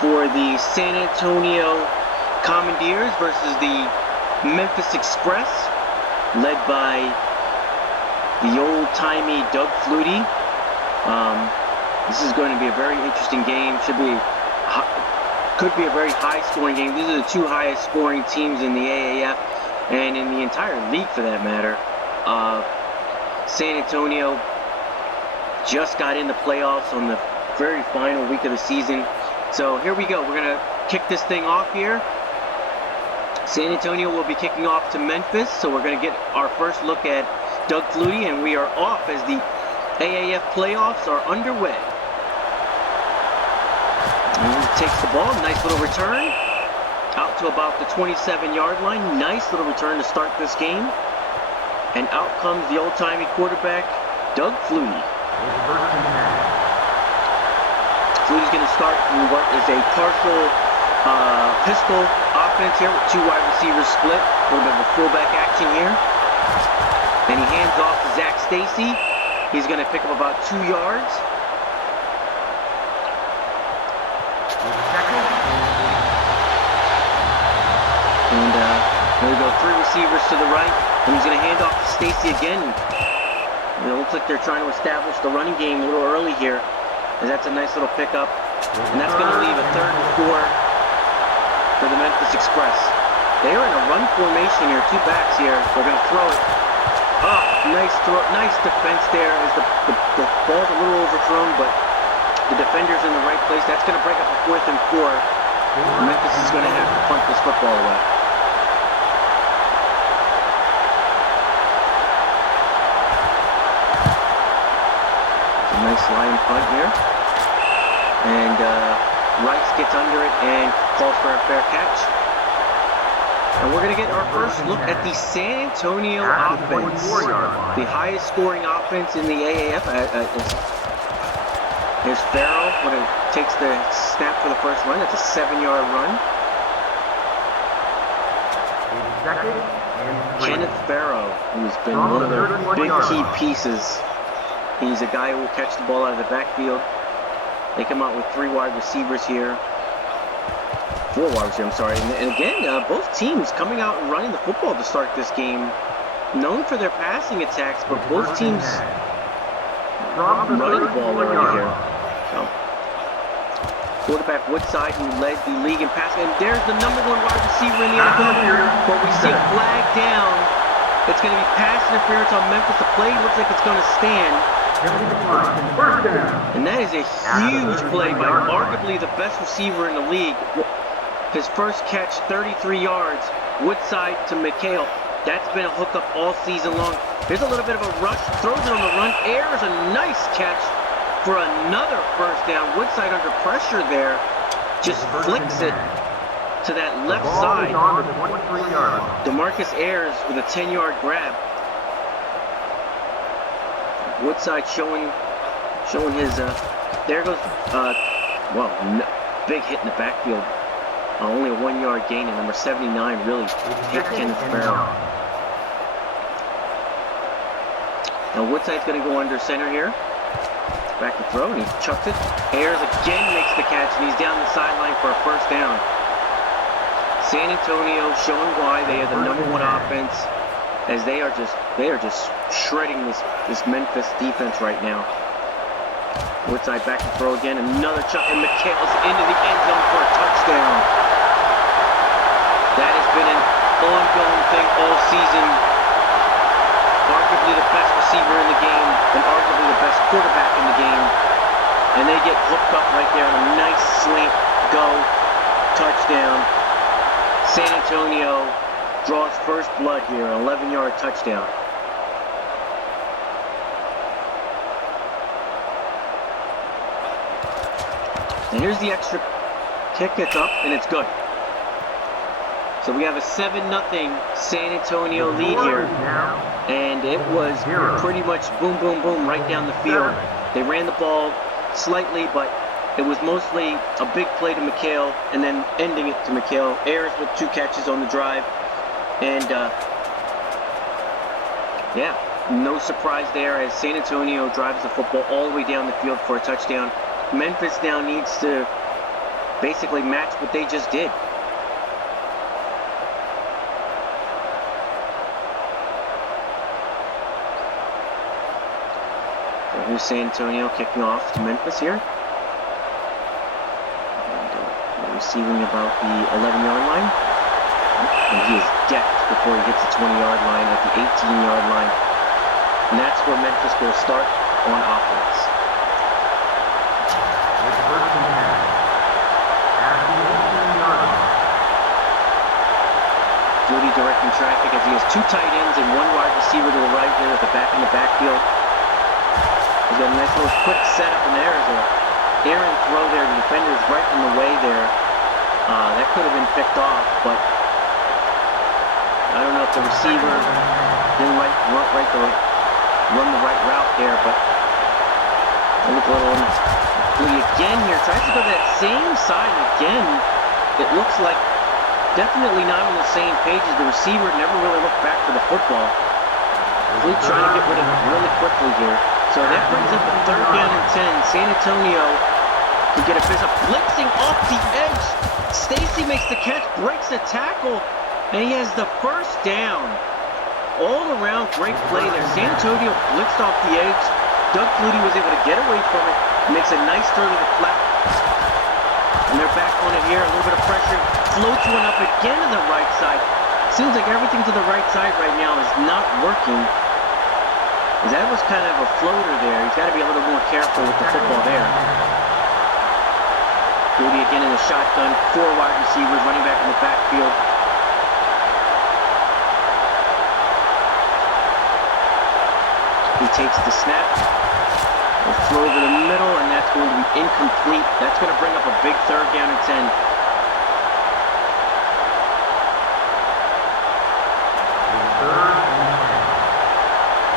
for the San Antonio Commandeers versus the Memphis Express, led by the old-timey Doug Flutie. This is going to be a very interesting game. Could be a very high-scoring game. These are the two highest-scoring teams in the AAF and in the entire league, for that matter. San Antonio just got in the playoffs on the very final week of the season. So here we go. We're going to kick this thing off here. San Antonio will be kicking off to Memphis, so we're going to get our first look at Doug Flutie, and we are off as the AAF playoffs are underway. And he takes the ball, nice little return, out to about the 27-yard line. Nice little return to start this game. And out comes the old-timey quarterback, Doug Flutie. Flutie's going to start in what is a partial pistol offense here with two wide receivers split. A little bit of a fullback action here. And he hands off to Zach Stacy. He's going to pick up about 2 yards. And there we go, 3 receivers to the right. And he's going to hand off to Stacy again. It looks like they're trying to establish the running game a little early here. And that's a nice little pickup. And that's going to leave a 3rd and 4 for the Memphis Express. They are in a run formation here. 2 backs here. They're going to throw it. Oh, nice throw. Nice defense there as the ball's a little overthrown, but the defender's in the right place. That's going to break up a 4th and 4. Memphis is going to have to punt this football away. Nice line punt here. And Rice gets under it and calls for a fair catch. And we're going to get our first look at the San Antonio offense. The highest scoring offense in the AAF. Here's Farrell when it takes the snap for the first run. That's a 7-yard run. Kenneth Farrell, who's been one of their big key pieces. He's a guy who will catch the ball out of the backfield. They come out with 3 wide receivers here. 4 wide receivers, I'm sorry. And again, both teams coming out and running the football to start this game. Known for their passing attacks, but both teams running the ball early here. So, quarterback Woodside, who led the league in passing. And there's the #1 wide receiver in the NFL. But we see a flag down. It's going to be pass interference on Memphis. The play looks like it's going to stand. And that is a huge play by arguably the best receiver in the league. His first catch, 33 yards, Woodside to McHale. That's been a hookup all season long. There's a little bit of a rush, throws it on the run, airs a nice catch for another first down. Woodside under pressure there, just flicks it to that left side. DeMarcus Ayers with a 10-yard grab. Woodside showing his, there goes, big hit in the backfield. Only a 1-yard gain, and number 79 really hit Kenneth Farrell. Now Woodside's going to go under center here. Back to throw, and he chucks it. Ayers again makes the catch, and he's down the sideline for a first down. San Antonio showing why they are the #1 offense, as they are just shredding this Memphis defense right now. Woodside back to throw again, another chuck, and McHale's into the end zone for a touchdown. That has been an ongoing thing all season. Arguably the best receiver in the game, and arguably the best quarterback in the game. And they get hooked up right there on a nice slant go touchdown. San Antonio draws first blood here, an 11-yard touchdown. And here's the extra kick. It's up, and it's good. So we have a 7-0 San Antonio lead here. And it was pretty much boom, boom, boom right down the field. They ran the ball slightly, but it was mostly a big play to McHale and then ending it to McHale. Ayers with 2 catches on the drive. And, yeah, no surprise there as San Antonio drives the football all the way down the field for a touchdown. Memphis now needs to basically match what they just did. So here's San Antonio kicking off to Memphis here. And receiving about the 11-yard line. And he is decked before he hits the 20-yard line at the 18-yard line. And that's where Memphis will start on offense. It's first and 10 at the 18-yard line. Flutie directing traffic as he has two tight ends and one wide receiver to the right there at the back in the backfield. He's got a nice little quick setup, and there is a errant throw there. The defender is right in the way there. That could have been picked off, but I don't know if the receiver didn't run the right route there, but they look a little Flutie again here. Tries to go to that same side again. It looks like definitely not on the same page as the receiver. Never really looked back for the football. Flutie trying to get rid of it really quickly here. So that brings up a 3rd down and 10. San Antonio to get a bit of blitzing off the edge. Stacy makes the catch, breaks the tackle, and he has the 1st down. All around great play there. San Antonio blitzed off the edge. Doug Flutie was able to get away from it. Makes a nice throw to the flat. And they're back on it here. A little bit of pressure. Floats one up again to the right side. Seems like everything to the right side right now is not working. That was kind of a floater there. He's got to be a little more careful with the football there. Flutie again in the shotgun. 4 wide receivers running back in the backfield. He takes the snap. We'll throw over the middle, and that's going to be incomplete. That's going to bring up a big 3rd down and 10.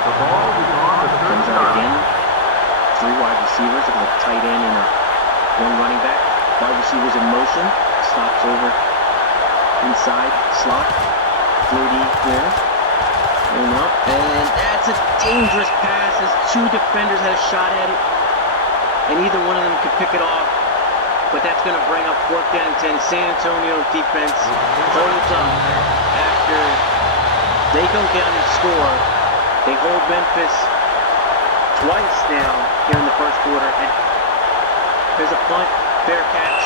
The ball is on the 3rd down. Again, 3 wide receivers, a tight end and 1 running back. Wide receivers in motion. Stops over inside slot. Flutie here. And that's a dangerous pass as 2 defenders had a shot at it. And either one of them could pick it off. But that's going to bring up 4th down and 10. San Antonio defense holds up after they go down and score. They hold Memphis twice now here in the 1st quarter. And there's a punt, fair catch.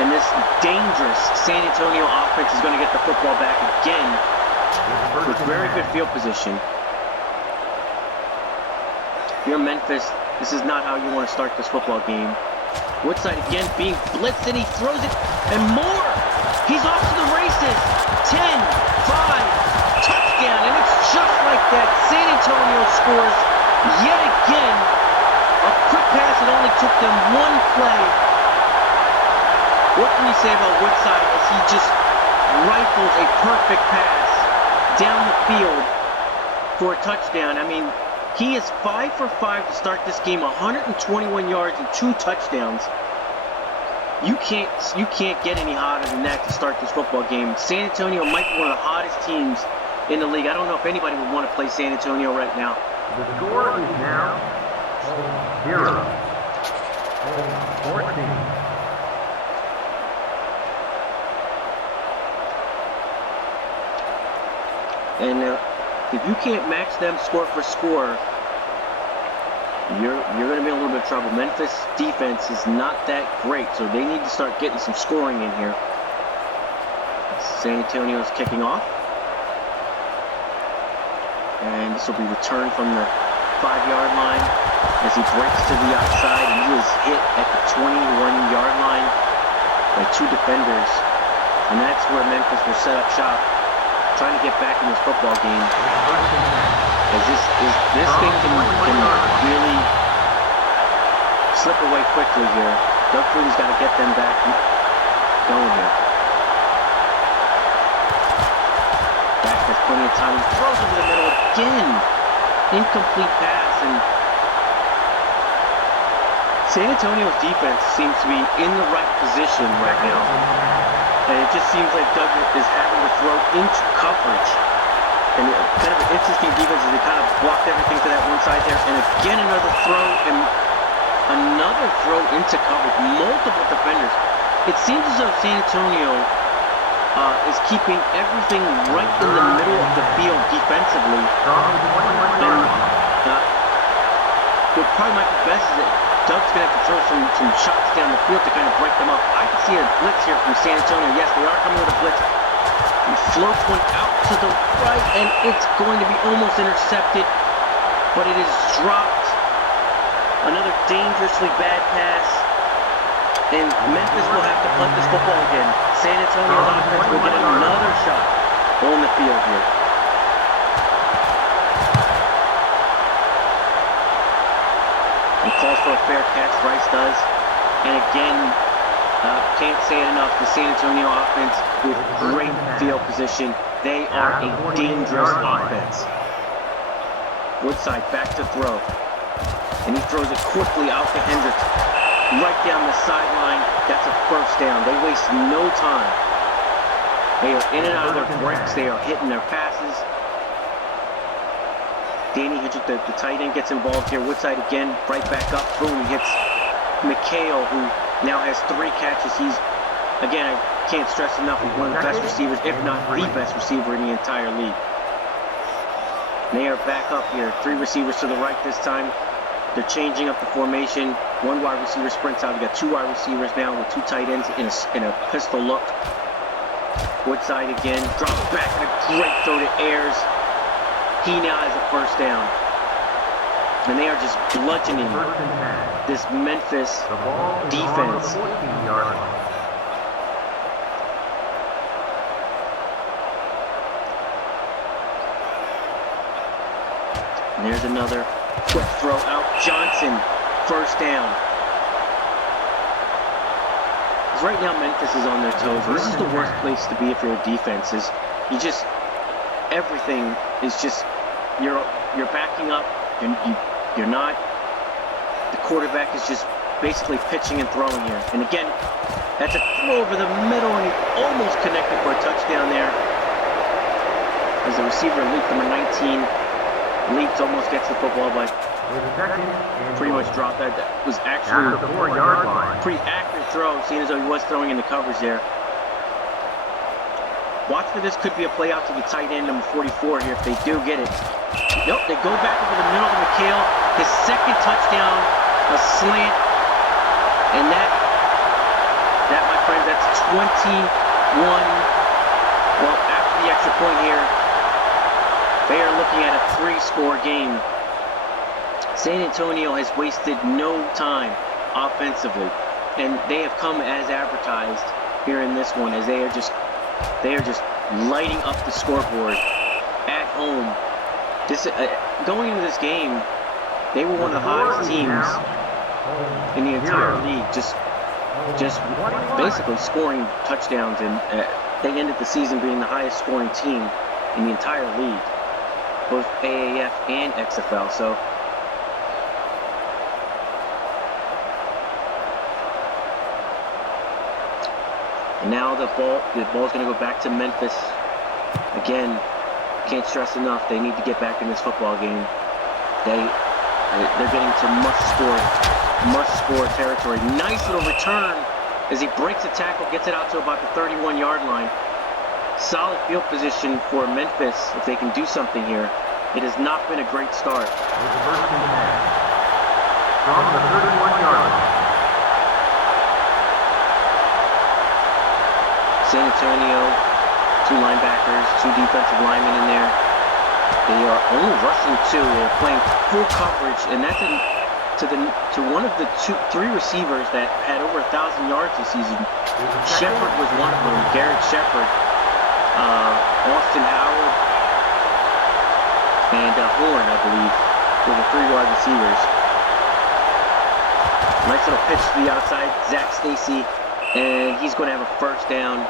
And this dangerous San Antonio offense is going to get the football back again with very good field position. If you're Memphis, this is not how you want to start this football game. Woodside again being blitzed, and he throws it, and more! He's off to the races! 10, 5, touchdown, and it's just like that. San Antonio scores yet again. A quick pass that only took them 1 play. What can you say about Woodside as he just rifles a perfect pass down the field for a touchdown? I mean, he is 5 for 5 to start this game, 121 yards and 2 touchdowns. You can't get any hotter than that to start this football game. San Antonio might be one of the hottest teams in the league. I don't know if anybody would want to play San Antonio right now. The score is now 0. 14. And if you can't match them score for score, you're going to be in a little bit of trouble. Memphis defense is not that great, so they need to start getting some scoring in here. San Antonio is kicking off. And this will be returned from the 5-yard line as he breaks to the outside, and he is hit at the 21-yard line by 2 defenders. And that's where Memphis will set up shop, trying to get back in this football game. As this thing can really slip away quickly here. Doug Flutie's got to get them back going here. Back has plenty of time. He throws over the middle again. Incomplete pass. And San Antonio's defense seems to be in the right position right now. And it just seems like Doug is having to throw into coverage. And kind of an interesting defense as they kind of blocked everything to that one side there. And again, another throw and another throw into coverage. Multiple defenders. it seems as though San Antonio is keeping everything right in the middle of the field defensively. And what probably might be best is that Doug's going to have to throw some shots down the field to kind of break them up. I can see a blitz here from San Antonio. Yes, they are coming with a blitz. He floats one out to the right, and it's going to be almost intercepted, but it is dropped. Another dangerously bad pass, and Memphis will have to punt this football again. San Antonio's offense will get another shot on the field here. He calls for a fair catch, Rice does. And again, can't say it enough, the San Antonio offense with great field position. They are a dangerous offense. Woodside back to throw. And he throws it quickly out to Hendricks. Right down the sideline. That's a first down. They waste no time. They are in and out of their breaks. They are hitting their passes. Danny Hendricks, the tight end, gets involved here. Woodside again, right back up. Boom, he hits McHale, who now has 3 catches. He's, again, I can't stress enough, he's one of the best receivers, if not the best receiver in the entire league. They are back up here. 3 receivers to the right this time. They're changing up the formation. 1 wide receiver sprints out. We got 2 wide receivers now with 2 tight ends in a pistol look. Woodside again, drops back and a great throw to Ayers. He now has a first down. And they are just bludgeoning this Memphis defense. And there's another quick throw out. Johnson, first down. Because right now Memphis is on their toes. This is the worst place to be if you're a defense. Is you just, everything is just, you're backing up. You're not. The quarterback is just basically pitching and throwing here. And again, that's a throw over the middle, and he almost connected for a touchdown there. As the receiver, Leap, number 19, Leaps almost gets the football, but pretty much dropped that. That was actually a pretty accurate throw, seeing as though he was throwing in the coverage there. Watch for this, could be a play out to the tight end, number 44 here, if they do get it. Nope, they go back over the middle to McHale. His second touchdown, a slant. And that, my friend, that's 21. Well, after the extra point here, they are looking at a 3-score game. San Antonio has wasted no time offensively. And they have come as advertised here in this one, as they are just lighting up the scoreboard at home. Going into this game, they were one of the hottest teams in the entire league, just basically scoring touchdowns, and they ended the season being the highest scoring team in the entire league, both AAF and XFL. So and now the ball's going to go back to Memphis. Again, can't stress enough, they need to get back in this football game. They're getting to must-score territory. Nice little return as he breaks a tackle, gets it out to about the 31-yard line. Solid field position for Memphis if they can do something here. It has not been a great start. From the 31-yard line. San Antonio, 2 linebackers, 2 defensive linemen in there. They are only rushing 2. They're playing full coverage, and that's to one of the 3 receivers that had over 1,000 yards this season. Shepard was one of them. Garrett Shepard, Austin Howard, and Horn, I believe, were the 3 wide receivers. Nice little pitch to the outside. Zach Stacy, and he's going to have a first down.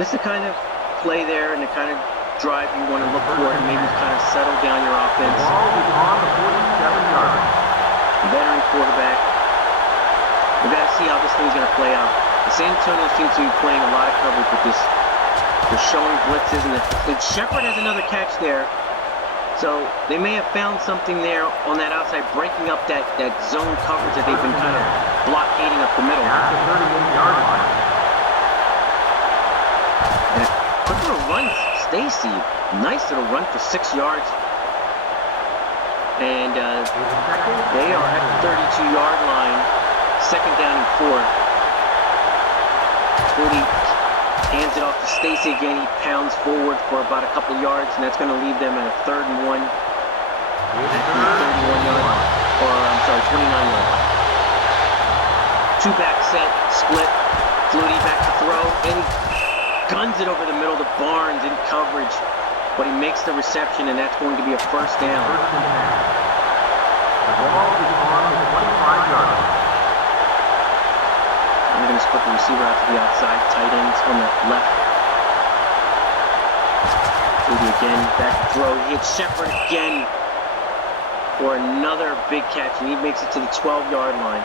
This is the kind of play there and the kind of drive you want to look for and maybe kind of settle down your offense. Ball is on the 47-yard line. Veteran quarterback. We've got to see how this thing's going to play out. The San Antonio seems to be playing a lot of coverage with this. They're showing blitzes, and Shepard has another catch there. So they may have found something there on that outside, breaking up that zone coverage that they've been kind of blockading up the middle. At the 38-yard line. And a quick little run, Stacy. Nice little run for 6 yards. And they are at the 32-yard line. Second down and 4. Flutie hands it off to Stacy again. He pounds forward for about a couple yards, and that's going to leave them at a 3rd and 1 at the 31-yard line. Or, I'm sorry, 29-yard line. 2-back set, split. Flutie back to throw, and he guns it over the middle to Barnes in coverage. But he makes the reception, and that's going to be a 1st down. The ball is on the 25-yard line. They're going to split the receiver out to the outside. Tight ends on the left. Flutie again, back to throw. He hits Shepard again for another big catch, and he makes it to the 12-yard line.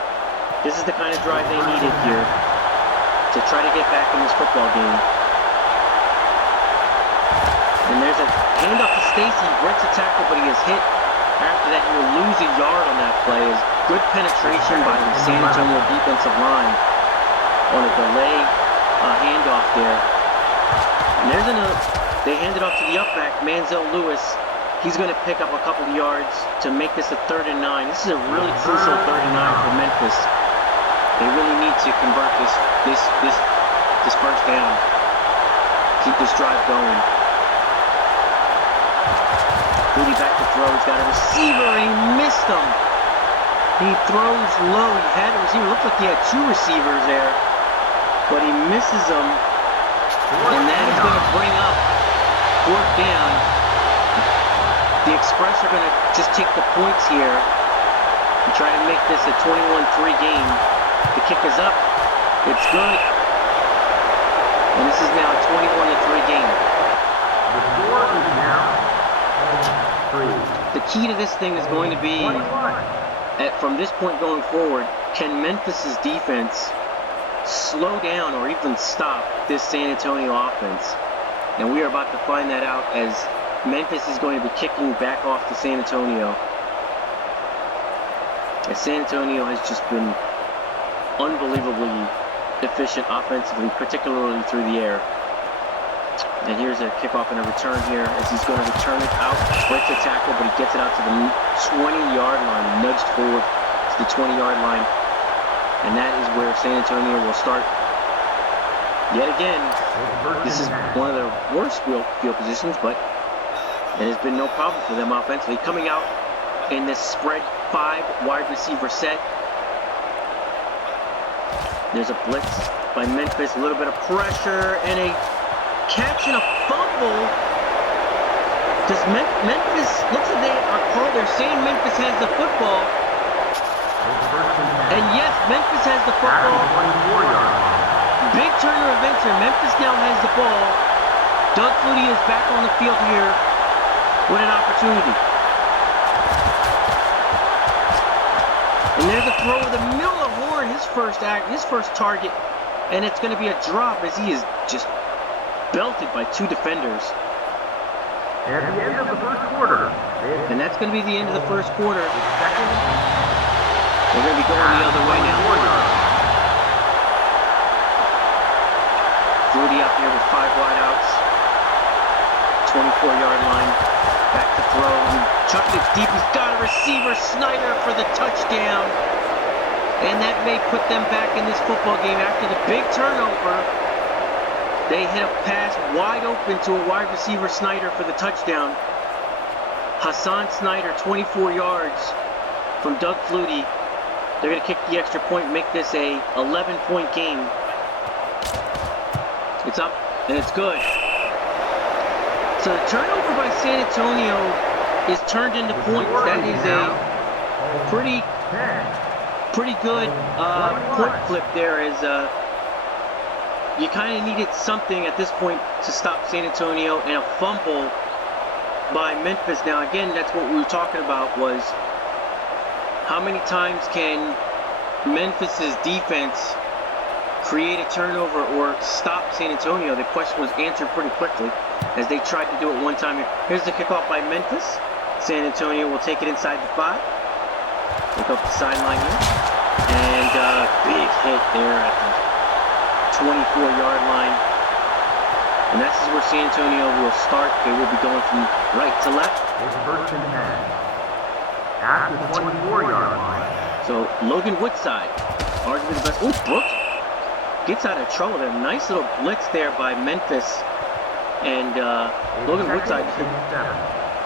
This is the kind of drive they needed here to try to get back in this football game. And there's a handoff to Stacy. He breaks a tackle, but he is hit. After that, he will lose a yard on that play. It's good penetration by the San Antonio defensive line on a delay handoff there. And there's another. They hand it off to the upback, Manziel Lewis. He's going to pick up a couple of yards to make this a 3rd and 9. This is a really crucial 3rd and 9 for Memphis. They really need to convert this 1st down. Keep this drive going. Flutie back to throw. He's got a receiver, and he missed him. He throws low. He had a receiver. Looked like he had 2 receivers there, but he misses them, and that is going to bring up 4th down. The Express are going to just take the points here and try to make this a 21-3 game. The kick is up. It's good. And this is now a 21-3 game. The score is now 3. The key to this thing is going to be, from this point going forward, can Memphis's defense slow down or even stop this San Antonio offense? And we are about to find that out as Memphis is going to be kicking back off to San Antonio. As San Antonio has just been unbelievably efficient offensively, particularly through the air. And here's a kickoff and a return here as he's going to return it out, breaks the tackle, but he gets it out to the 20-yard line, nudged forward to the 20-yard line. And that is where San Antonio will start. Yet again, this is one of their worst field positions, but it has been no problem for them offensively. Coming out in this spread 5 wide receiver set. There's a blitz by Memphis, a little bit of pressure, and a catch and a fumble. Does Memphis, looks like they are called, they're saying Memphis has the football. And yes, Memphis has the football. Big turn of events here. Memphis now has the ball. Doug Flutie is back on the field here with an opportunity. And there's a throw with the middle of Horn, his first target, and it's going to be a drop as he is just belted by 2 defenders. At the end of the 1st quarter. And that's going to be the end of the 1st quarter. Second. We're going to be going the other way now. Flutie out there with 5 wideouts. 24-yard line. Back to throw. And chucking it deep. He's got a receiver, Snyder, for the touchdown. And that may put them back in this football game after the big turnover. They hit a pass wide open to a wide receiver, Snyder, for the touchdown. Hassan Snyder, 24 yards from Doug Flutie. They're going to kick the extra point and make this a 11-point game. It's up, and it's good. So the turnover by San Antonio is turned into points. That is a pretty good point flip there, as you kind of needed something at this point to stop San Antonio, and a fumble by Memphis. Now again, that's what we were talking about, was how many times can Memphis's defense create a turnover or stop San Antonio? The question was answered pretty quickly as they tried to do it one time. Here's the kickoff by Memphis. San Antonio will take it inside the 5. Look up the sideline here. And big hit there at the 24-yard line. And this is where San Antonio will start. They will be going from right to left. It's first and 10. At the 24-yard line. So Logan Woodside, arguably the best. Oh, Brooks gets out of trouble there. Nice little blitz there by Memphis. And Logan Woodside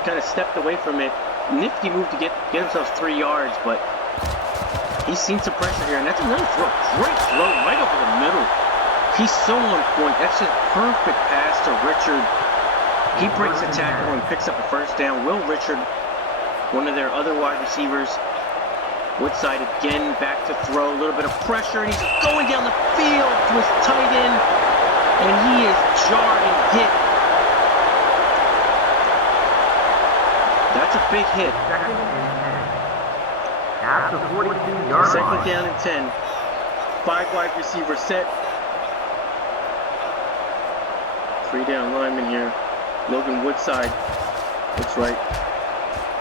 kind of stepped away from it. Nifty move to get himself 3 yards, but he's seen some pressure here. And that's another throw. Great throw right over the middle. He's so on point. That's just perfect pass to Richard. He breaks the tackle and picks up a first down. Will Richard, one of their other wide receivers. Woodside again, back to throw. A little bit of pressure, and he's going down the field to his tight end. And he is jarred and hit. That's a big hit. Second and 10. At the 42-yard line. Second down and 10. 5 wide receiver set. 3 down linemen here. Logan Woodside looks right,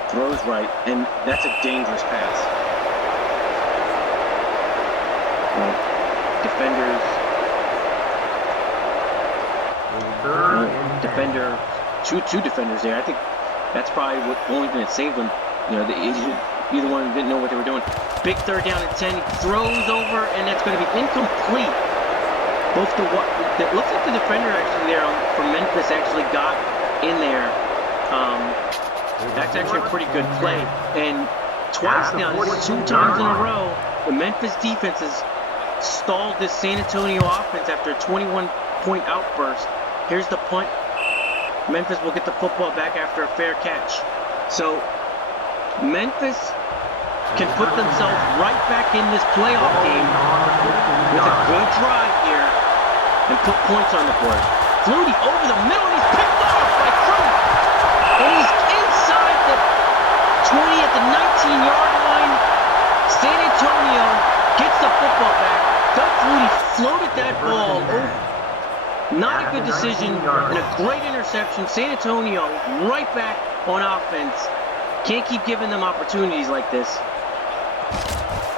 throws right, and that's a dangerous pass. Defenders. Defender, two defenders there. I think that's probably the only thing that saved them. You know, either one didn't know what they were doing. Big 3rd down and 10. He throws over, and that's going to be incomplete. It looks like the defender actually there from Memphis actually got in there. That's actually a pretty good play. And twice now, 2 times in a row, the Memphis defense has stalled this San Antonio offense after a 21-point outburst. Here's the punt. Memphis will get the football back after a fair catch. So Memphis can put themselves right back in this playoff game with a good drive here and put points on the board. Flutie over the middle, and he's picked off by Flutie. And he's inside the 20 at the 19-yard line. San Antonio gets the football back. Doug Flutie floated that ball over. Not a good decision and a great interception. San Antonio right back on offense. Can't keep giving them opportunities like this.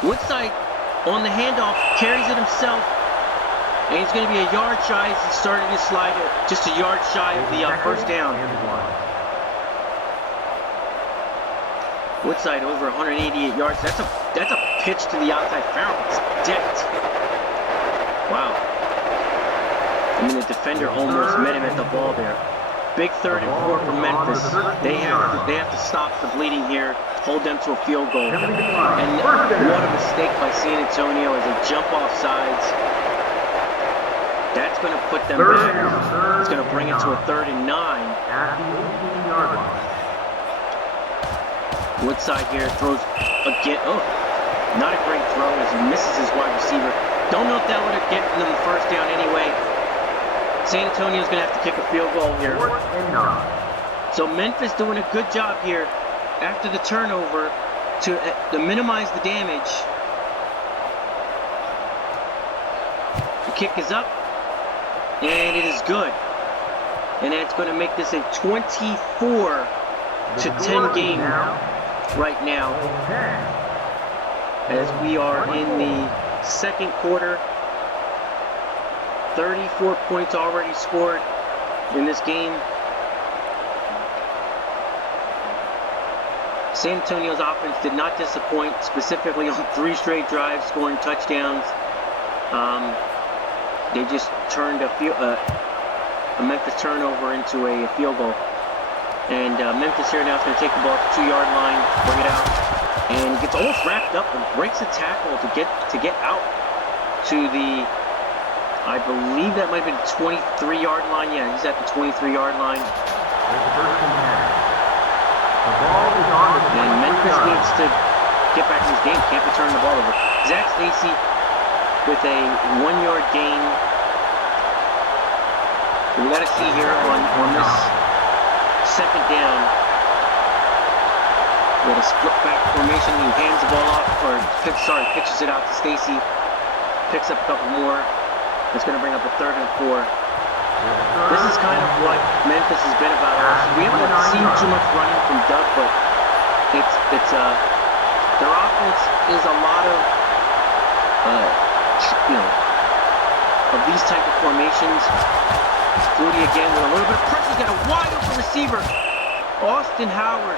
Woodside on the handoff carries it himself. And he's going to be a yard shy as he started his slide, just a yard shy of the first down. Woodside over 188 yards. That's a pitch to the outside. Farrell's decked. Wow. I mean, the defender almost met him at the ball there. Big 3rd and 4 for Memphis. They have to stop the bleeding here, hold them to a field goal. And what a mistake by San Antonio as they jump off sides. That's going to put them back. It's going to bring it to a 3rd and 9. At the 18-yard line. Woodside here throws again. Oh, not a great throw as he misses his wide receiver. Don't know if that would have gotten them the first down anyway. San Antonio's going to have to kick a field goal here. 4th and 9. So Memphis doing a good job here after the turnover to minimize the damage. The kick is up. And it is good. And that's going to make this a 24-10 game right now. As we are in the 2nd quarter. 34 points already scored in this game. San Antonio's offense did not disappoint, specifically on 3 straight drives, scoring touchdowns. They just turned a Memphis turnover into a field goal. And Memphis here now is going to take the ball to the 2-yard line, bring it out, and he gets almost wrapped up and breaks a tackle to get out to the, I believe that might have been the 23-yard line. Yeah, he's at the 23-yard line. And Memphis needs to get back in this game. Can't be turning the ball over. Zach Stacy with a 1-yard gain. We got to see here on this 2nd down. We got a split back formation. He hands the ball off, or pitches it out to Stacy. Picks up a couple more. It's going to bring up a 3rd and 4. This is kind of what Memphis has been about. We haven't seen too much running from Doug, but it's their offense is a lot of of these type of formations. Flutie again with a little bit of pressure. He's got a wide open receiver. Austin Howard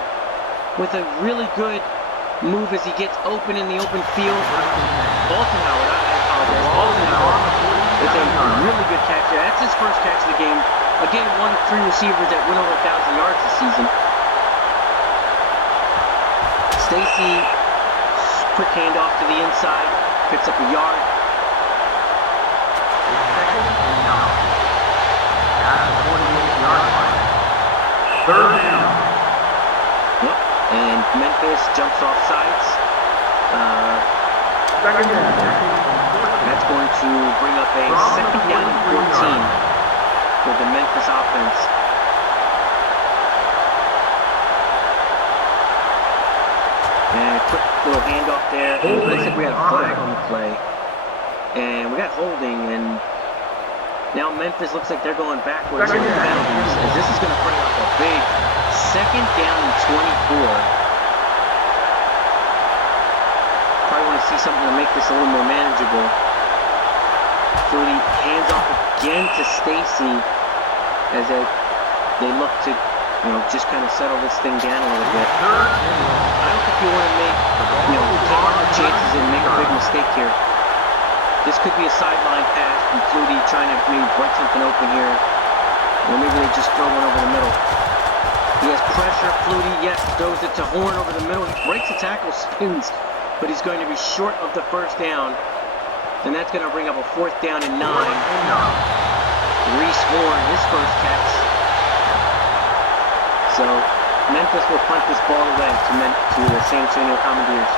with a really good move as he gets open in the open field. Alton Howard, I apologize. Alton Howard with a really good catch there. That's his first catch of the game. Again, one of 3 receivers that went over 1,000 yards this season. Stacy, quick handoff to the inside, picks up a yard. Third down. Yep, and Memphis jumps off sides. That's going to bring up a second down and 14 for the Memphis offense. And a quick little handoff there. And it looks like we had a flag on the play. And we got holding, and now Memphis looks like they're going backwards on the penalties, as this is going to bring up a big second down and 24. Probably want to see something to make this a little more manageable. Flutie hands off again to Stacy as they look to, just kind of settle this thing down a little bit. I don't think you want to make, take the chances and make a big mistake here. This could be a sideline pass from Flutie trying to maybe break something open here. Or maybe they just throw one over the middle. He has pressure. Flutie, yes, throws it to Horn over the middle. He breaks the tackle, spins, but he's going to be short of the first down. And that's going to bring up a 4th down and 9. Reese Horn, his first catch. So Memphis will punt this ball away to the San Antonio Commanders.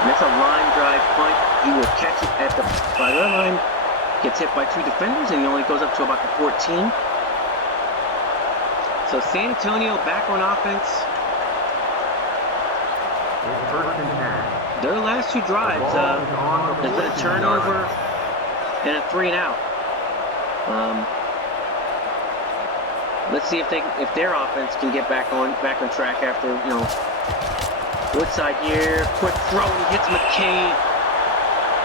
And that's a line drive punt. He will catch it at the 5-yard line. Gets hit by 2 defenders, and he only goes up to about the 14. So San Antonio back on offense. Their last 2 drives, there's been a turnover and a 3-and-out. Let's see if their offense can get back on track after Woodside here, quick throw, and he hits McCain,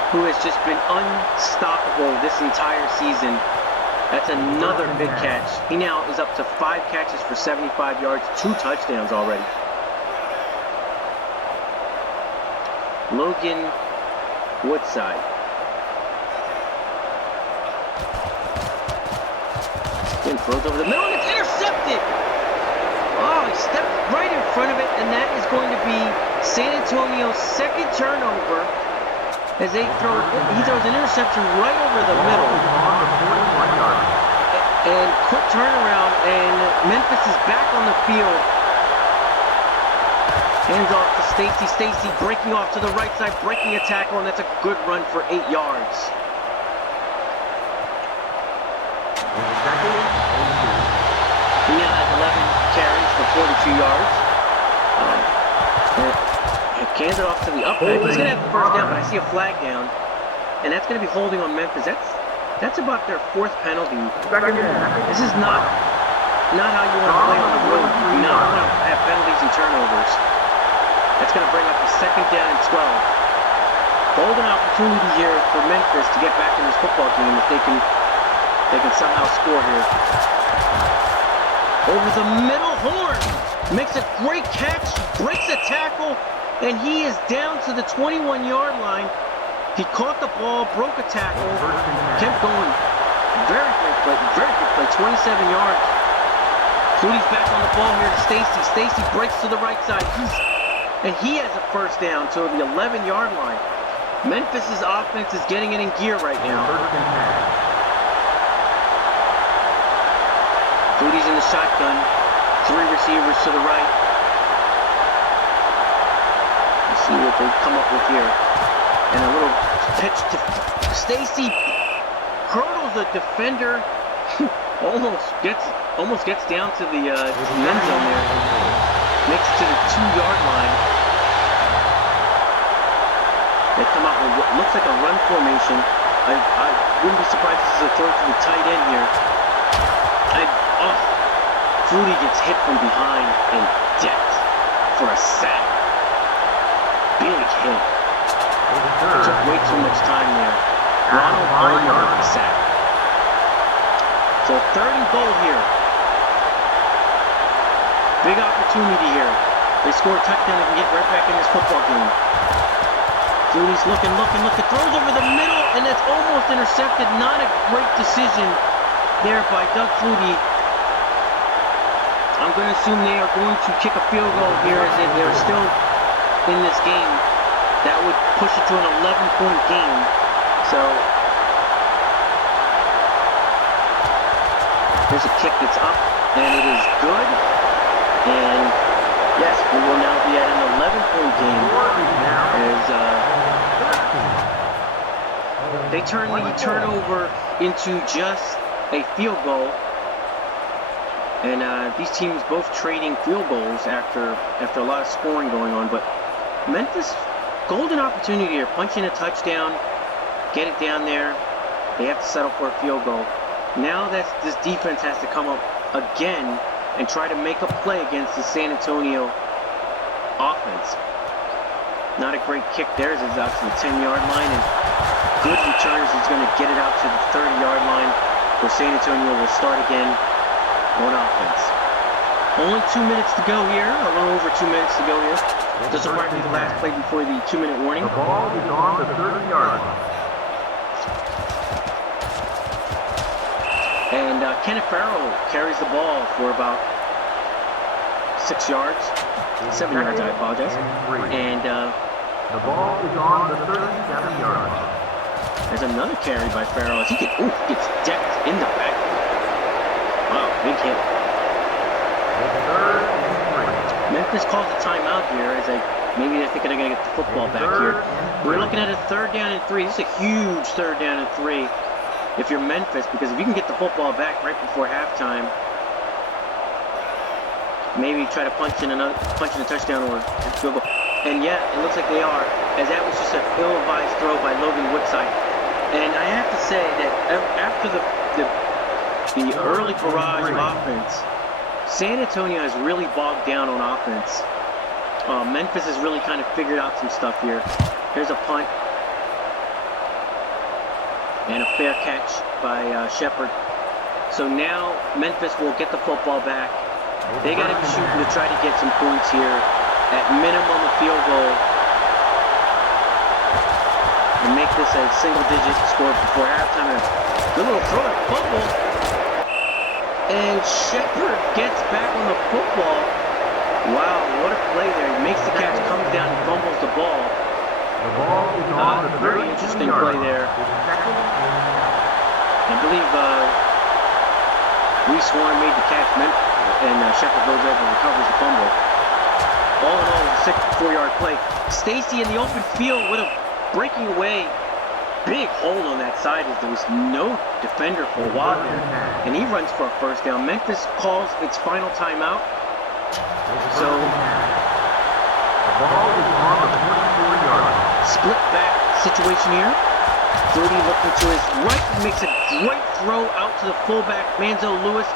who has just been unstoppable this entire season. That's another big catch. He now is up to 5 catches for 75 yards, 2 touchdowns already. Logan Woodside. Then throws over the middle, and it's intercepted! Oh, he stepped right in front of it, and that is going to be San Antonio's 2nd turnover as he throws an interception right over the middle. And quick turnaround, and Memphis is back on the field. Hands off to Stacy. Stacy breaking off to the right side, breaking a tackle, and that's a good run for 8 yards. He now has 11 carries for 42 yards. Hands it off to the upback. He's going to have the first down, but I see a flag down. And that's going to be holding on Memphis. That's about their 4th penalty. This is not how you want to play on the road. You do not want to have penalties and turnovers. That's going to bring up a 2nd down and 12. Golden opportunity here for Memphis to get back in this football game if they can somehow score here. Over the middle, Horn makes a great catch, breaks a tackle, and he is down to the 21-yard line. He caught the ball, broke a tackle, kept going. Very great play, 27 yards. Flutie's back on the ball here to Stacy. Stacy breaks to the right side, and he has a first down to the 11-yard line. Memphis's offense is getting it in gear right now. Flutie's in the shotgun. 3 receivers to the right. Let's see what they come up with here. And a little pitch to Stacy. Hurdles the defender. almost gets down to the end zone there. Makes it to the 2-yard line. They come out with what looks like a run formation. I wouldn't be surprised if this is a throw to the tight end here. Flutie gets hit from behind and decked. for a sack. Big hit. Took way too much time there. Ronald Bowman with a sack. So 3rd and goal here. Big opportunity here. They score a touchdown and can get right back in this football game. Fluty's looking, throws over the middle, and it's almost intercepted. Not a great decision there by Doug Fluty. I'm going to assume they are going to kick a field goal here as they're still in this game. That would push it to an 11-point game. So, there's a kick that's up, and it is good. And, yes, we will now be at an 11-point game as they turn the turnover into just a field goal. And these teams both trading field goals after a lot of scoring going on. But Memphis, golden opportunity here, punch in a touchdown, get it down there. They have to settle for a field goal. Now this defense has to come up again and try to make a play against the San Antonio offense. Not a great kick there. It's out to the 10-yard line, and good returns is going to get it out to the 30-yard line, where San Antonio will start again on offense. Only 2 minutes to go here. A little over 2 minutes to go here. This will probably be the last play before the 2-minute warning. The ball is on the 30-yard line. And Kenneth Farrell carries the ball for about 6 yards. 7 yards, I apologize. And the ball is on the 37-yard line. There's another carry by Farrell. He gets decked in the back. Wow, big hit. Memphis calls a timeout here as maybe they're thinking they're going to get the football back here. We're looking at a 3rd down and 3. This is a huge 3rd down and 3 if you're Memphis, because if you can get the football back right before halftime, maybe try to punch in a touchdown or a field goal. And yeah, it looks like they are, as that was just an ill-advised throw by Logan Woodside. And I have to say that after the early barrage of offense, San Antonio has really bogged down on offense. Memphis has really kind of figured out some stuff here. Here's a punt. And a fair catch by Shepard. So now Memphis will get the football back. They got to be shooting to try to get some points here. At minimum, a field goal. And make this a single-digit score before halftime. Good little throw at fumble. And Shepard gets back on the football. Wow, what a play there. He makes the catch, comes down, and fumbles the ball. Very interesting play there. I believe Reese Warren made the catch, and Shepard goes over and recovers the fumble. All in all, it was a 64-yard play. Stacy in the open field with a breaking away. Big hole on that side as there was no defender for a while there. And he runs for a 1st down. Memphis calls its final timeout. So, the ball is on the 44-yard line. Split back situation here. Fluty looking to his right, makes a great throw out to the fullback, Manzo Lewis.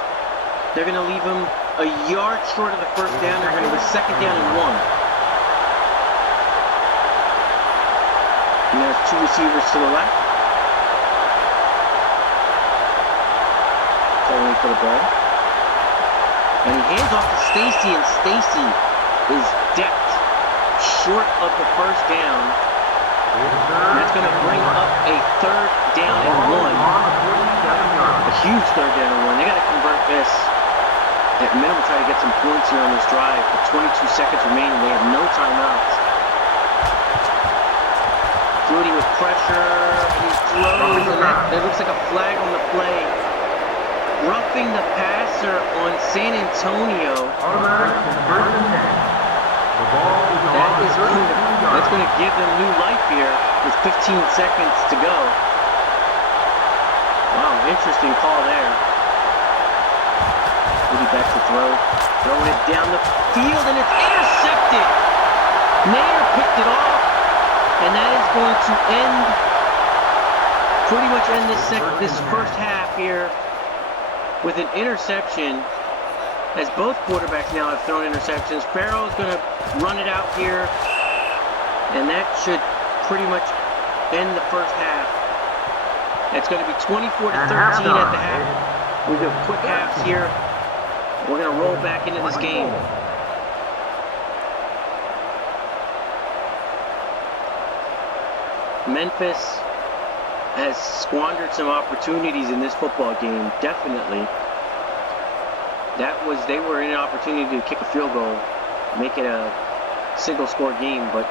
They're going to leave him a yard short of the 1st down. They're going to go 2nd down and 1. And there's 2 receivers to the left. Calling for the ball. And he hands off to Stacy, and Stacy is decked short of the 1st down. And that's going to bring up a 3rd down and 1. A huge 3rd down and 1. They got to convert this. At minimum, try to get some points here on this drive. With 22 seconds remaining, they have no timeouts. Fluty with pressure, and he throws, and it looks like a flag on the play. Roughing the passer on San Antonio. That's going to give them new life here with 15 seconds to go. Wow, interesting call there. Fluty back to throw. Throwing it down the field, and it's intercepted. Nair picked it off. And that is going to pretty much end this 1st half here with an interception. as both quarterbacks now have thrown interceptions. Farrell's going to run it out here, and that should pretty much end the first half. It's going to be 24 to 13 at the half. We do quick halves here. We're going to roll back into this game. Memphis has squandered some opportunities in this football game, definitely. They were in an opportunity to kick a field goal, make it a single-score game, but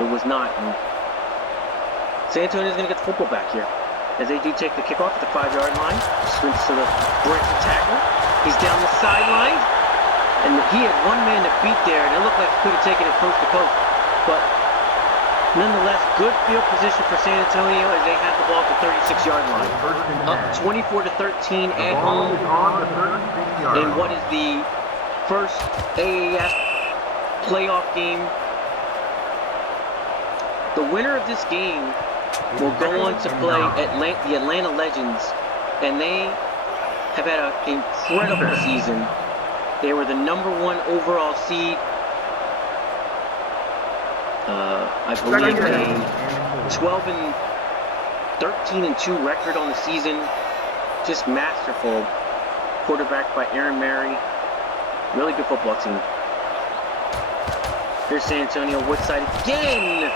it was not. And San Antonio's going to get the football back here, as they do take the kickoff at the 5-yard line. Sprints to the breaking tackle. He's down the sideline, and he had one man to beat there, and it looked like he could have taken it coast to coast, but nonetheless, good field position for San Antonio as they have the ball at the 36-yard line. Up 24 to 13 at home in what is the first AAF playoff game. The winner of this game will go on to play the Atlanta Legends, and they have had an incredible season. They were the #1 overall seed. I believe a 12-13-2 record on the season. Just masterful. Quarterbacked by Aaron Mary. Really good football team. Here's San Antonio. Woodside again.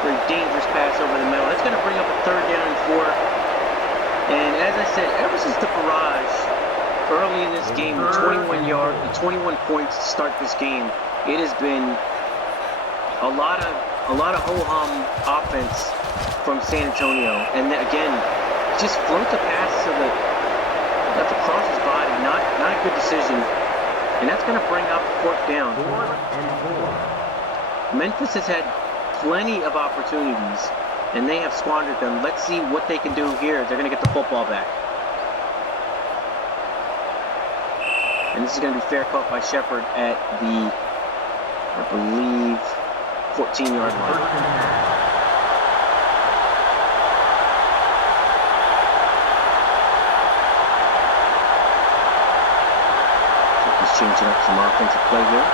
Very dangerous pass over the middle. That's going to bring up a 3rd down and 4. And as I said, ever since the barrage early in this game, the 21 points to start this game, it has been a lot of ho-hum offense from San Antonio, and then, again, just float the pass so that that's across his body. Not a good decision, and that's going to bring up 4th down. 4th and 4. Memphis has had plenty of opportunities, and they have squandered them. Let's see what they can do here. They're going to get the football back, and this is going to be fair caught by Shepard at the, I believe, 14-yard line. So he's changing up some offensive play here.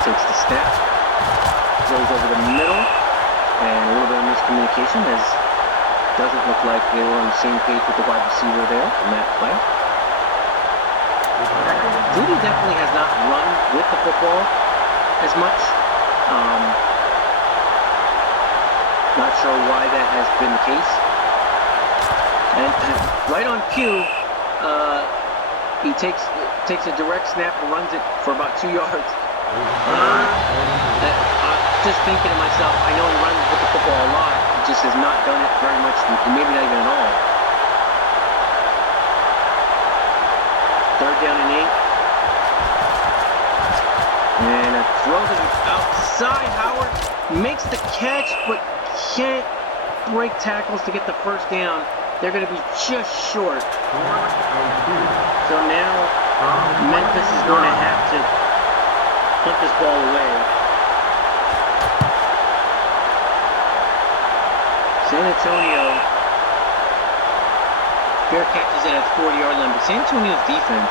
Takes the snap, throws over the middle, and a little bit of miscommunication, as doesn't look like they were on the same page with the wide receiver there in that play. Duty definitely has not run with the football as much. Not sure why that has been the case. And right on cue, he takes a direct snap and runs it for about 2 yards. Just thinking to myself, I know he runs with the football a lot. He just has not done it very much, maybe not even at all. 3rd down and 8. And a throw to the outside. Howard makes the catch, but can't break tackles to get the 1st down. They're going to be just short. So now Memphis is going to have to punt this ball away. San Antonio fair catches it at the 40-yard line, but San Antonio's defense,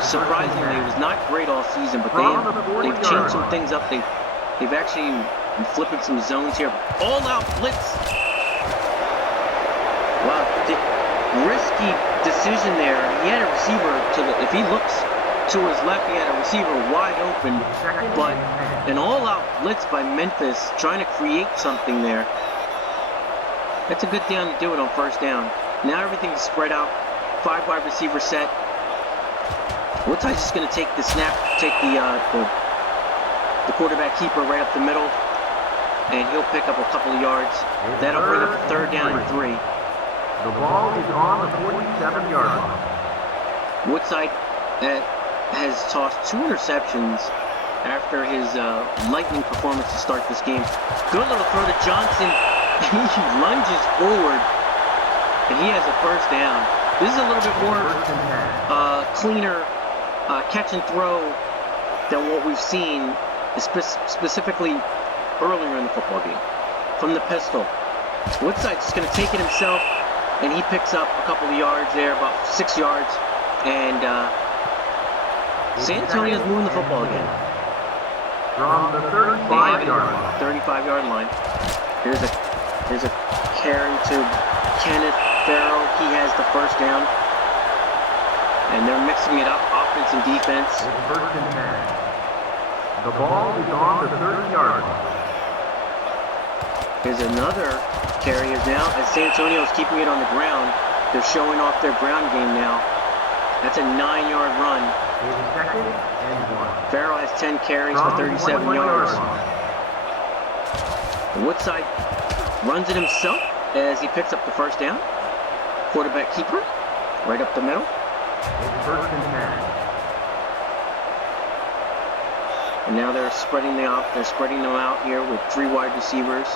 surprisingly, was not great all season, but they've changed some things up. They've actually been flipping some zones here. All-out blitz. Wow, risky decision there. He had a receiver if he looks to his left, he had a receiver wide open, but an all-out blitz by Memphis, trying to create something there. That's a good down to do it on 1st down. Now everything's spread out. 5 wide receiver set. Woodside's just going to take the snap, take the quarterback keeper right up the middle, and he'll pick up a couple of yards. That'll bring up a 3rd down and 3. The ball is on the 47-yard line. Woodside has tossed 2 interceptions after his lightning performance to start this game. Good little throw to Johnson. He lunges forward, and he has a 1st down. This is a little bit more cleaner catch and throw than what we've seen, specifically earlier in the football game. From the pistol, Woodside's just going to take it himself and he picks up a couple of yards there, about 6 yards, and San Antonio's moving the football again. From the 35-yard line. 35-yard line. Here's a carry to Kenneth Farrell. He has the first down. And they're mixing it up, offense and defense. It's first and 10. The ball is on the 30-yard line. Here's another carry now as San Antonio is keeping it on the ground. They're showing off their ground game now. That's a 9-yard run. It's second and 1. Farrell has 10 carries for 37 yards. Woodside runs it himself as he picks up the first down. Quarterback keeper, right up the middle. It's first and 10. And now they're spreading them out here with 3 wide receivers.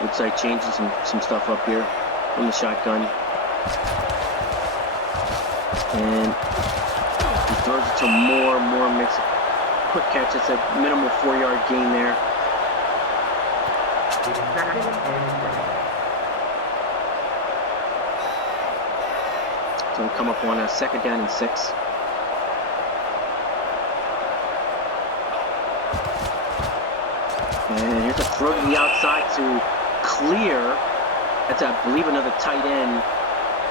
Woodside changing some stuff up here from the shotgun. And he throws it to Moore makes a quick catch. It's a minimal 4-yard gain there. It's second and 6. So we'll come up on a second down and 6. And here's a throw to the outside to Clear. That's, I believe, another tight end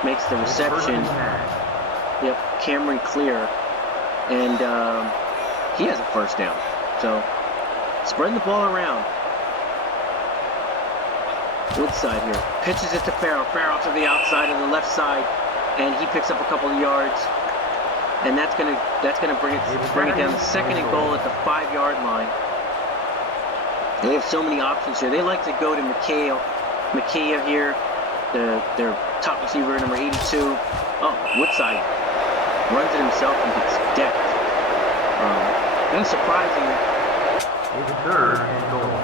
makes the reception. Yep, Cameron Clear. And he has a first down. So, spreading the ball around. Woodside here. Pitches it to Farrell. Farrell to the outside of the left side. And he picks up a couple of yards. And that's gonna bring it down to second and goal at the 5-yard line. They have so many options here. They like to go to Micaiah here, their top receiver, number 82. Oh, Woodside runs it himself and gets decked. Kind of surprising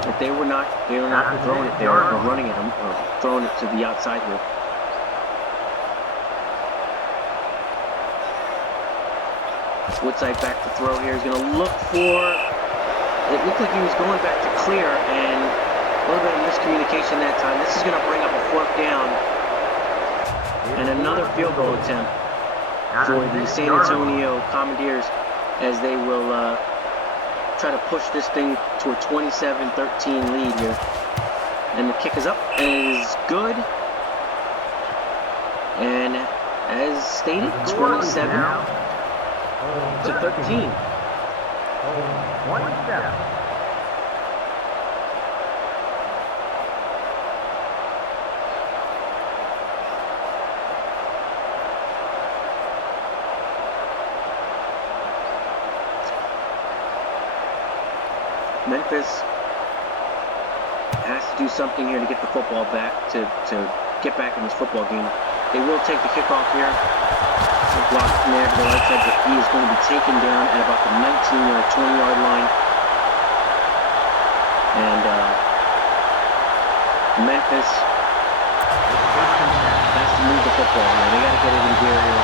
that they were not throwing it there or running at him or throwing it to the outside here. Woodside back to throw here. He's going to look for. It looked like he was going back to Clear, and a little bit of miscommunication that time. This is going to bring up a 4th down and another field goal attempt for the San Antonio Commandeers as they will try to push this thing to a 27-13 lead here. And the kick is up and is good. And as stated, 27 to 13. 27. Memphis has to do something here to get the football back, to get back in this football game. They will take the kickoff here. Block from there to the right side, but he is going to be taken down at about the 19 or 20-yard line. And Memphis has to move the football here. They got to get it in gear here.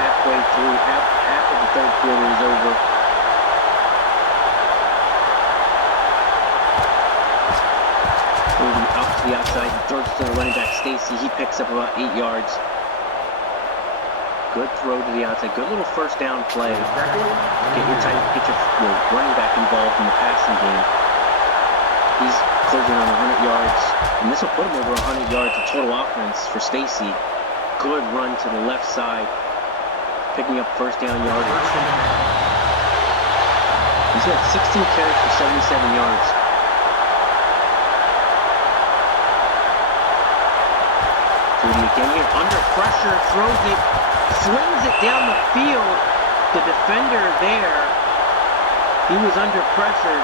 Halfway through, half of the 3rd quarter is over. Moving out to the outside, he throws it to the running back Stacy. He picks up about 8 yards. Good throw to the outside. Good little first down play. Get your running back involved in the passing game. He's closing on 100 yards, and this will put him over 100 yards of total offense for Stacy. Good run to the left side, picking up first down yardage. He's got 16 carries for 77 yards. Judy again here, under pressure, throws it. Swings it down the field. The defender there, he was under pressure.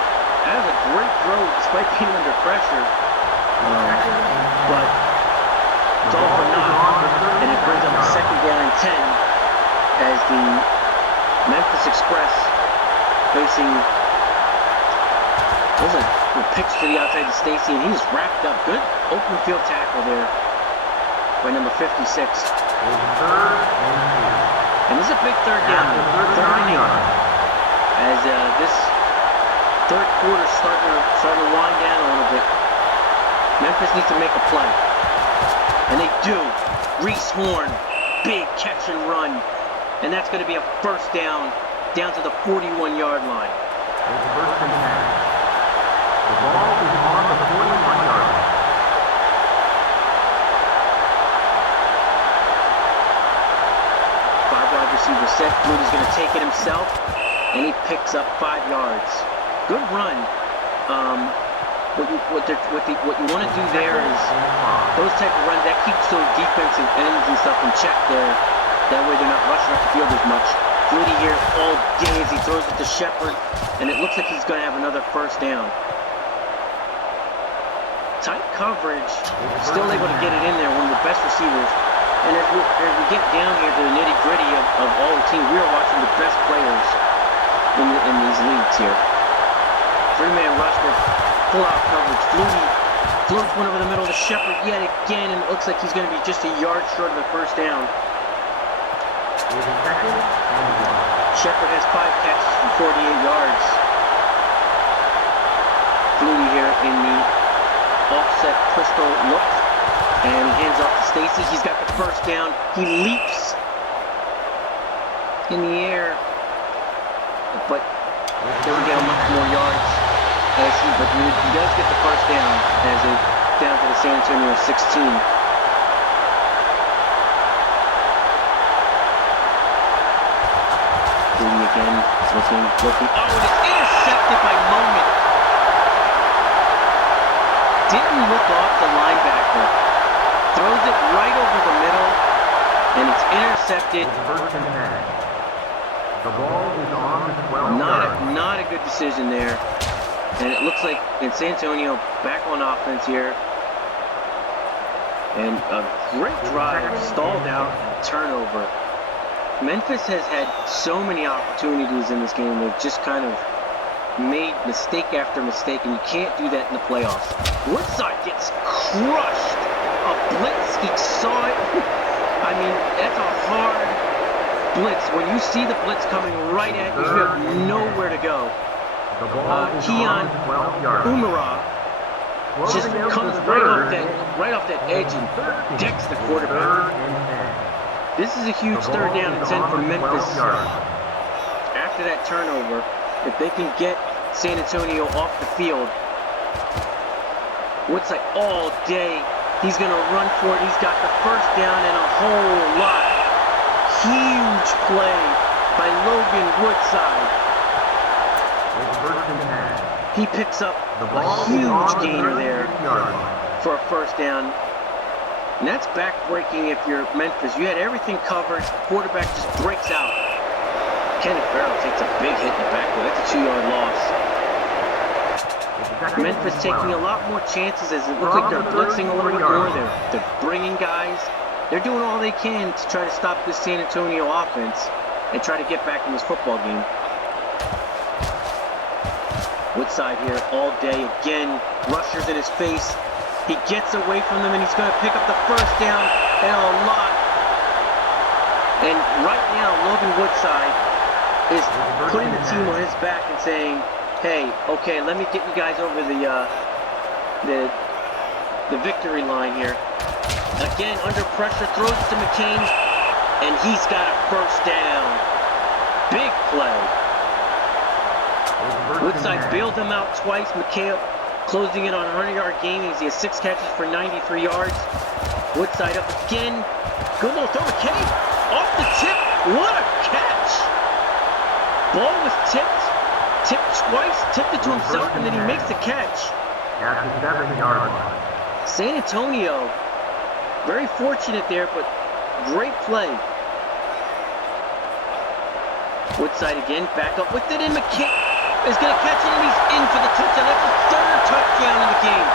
That was a great throw despite being under pressure. But it's all for naught. And it brings up a second down and 10 as the Memphis Express facing. There's a pitch to the outside to Stacy, and he's wrapped up. Good open field tackle there by number 56. And this is a big 3rd down, 3rd and 8. As this 3rd quarter starting to wind down a little bit. Memphis needs to make a play. And they do. Reese Horn, big catch and run. And that's going to be a first down to the 41-yard line. It's first and 10. The ball is on the 41-yard line. Wide receiver set. Flutie's going to take it himself, and he picks up 5 yards. Good run. What you want to do there is those type of runs that keeps those defensive ends and stuff in check there. That way they're not rushing up the field as much. Flutie here all day as he throws it to Shepard, and it looks like he's going to have another first down. Tight coverage, still able to get it in there. One of the best receivers. And as we get down here to the nitty-gritty of all the teams, we are watching the best players in these leagues here. 3-man rush with full-out coverage. Flutie floats one over the middle to Shepard yet again, and it looks like he's going to be just a yard short of the first down. Shepard has 5 catches for 48 yards. Flutie here in the offset pistol look. And he hands off to Stacy. He's got the first down. He leaps in the air. But doesn't get much more yards. But he does get the first down as it's down to the San Antonio 16. Flutie again. Looking. Oh, and it's intercepted by Moment. Didn't look off the linebacker. Throws it right over the middle, and it's intercepted. First and 10. The ball is on the 12. Not a good decision there. And it looks like San Antonio back on offense here. And a great drive, stalled out, turnover. Memphis has had so many opportunities in this game. They've just kind of made mistake after mistake, and you can't do that in the playoffs. Woodside gets crushed. A blitz, he saw it. I mean, that's a hard blitz. When you see the blitz coming right at you, you have nowhere to go. Keon Umara just comes right off that edge and decks the quarterback. This is a huge third down and 10 for Memphis. After that turnover, if they can get San Antonio off the field, Woodside all day. He's going to run for it. He's got the first down and a whole lot. Huge play by Logan Woodside. He picks up a huge gainer there for a first down. And that's back-breaking if you're Memphis. You had everything covered. The quarterback just breaks out. Kenneth Farrell takes a big hit in the backfield. That's a 2-yard loss. Memphis taking a lot more chances as it looks like they're blitzing a little bit more. They're bringing guys. They're doing all they can to try to stop this San Antonio offense and try to get back in this football game. Woodside here all day again. Rushers in his face. He gets away from them and he's going to pick up the first down and a lot. And right now, Logan Woodside is putting the team on his back and saying, hey, okay, let me get you guys over the victory line here. Again, under pressure, throws it to McCain, and he's got a first down. Big play. Woodside bailed him out twice. McHale closing in on a 100-yard gain. He has 6 catches for 93 yards. Woodside up again. Good little throw. McCain off the tip. What a catch. Ball was tipped twice, tipped it to himself, and then he makes the catch. At the 7-yard line. San Antonio, very fortunate there, but great play. Woodside again, back up with it, and McCain is going to catch it, and he's in for the touchdown. That's the 3rd touchdown in the game.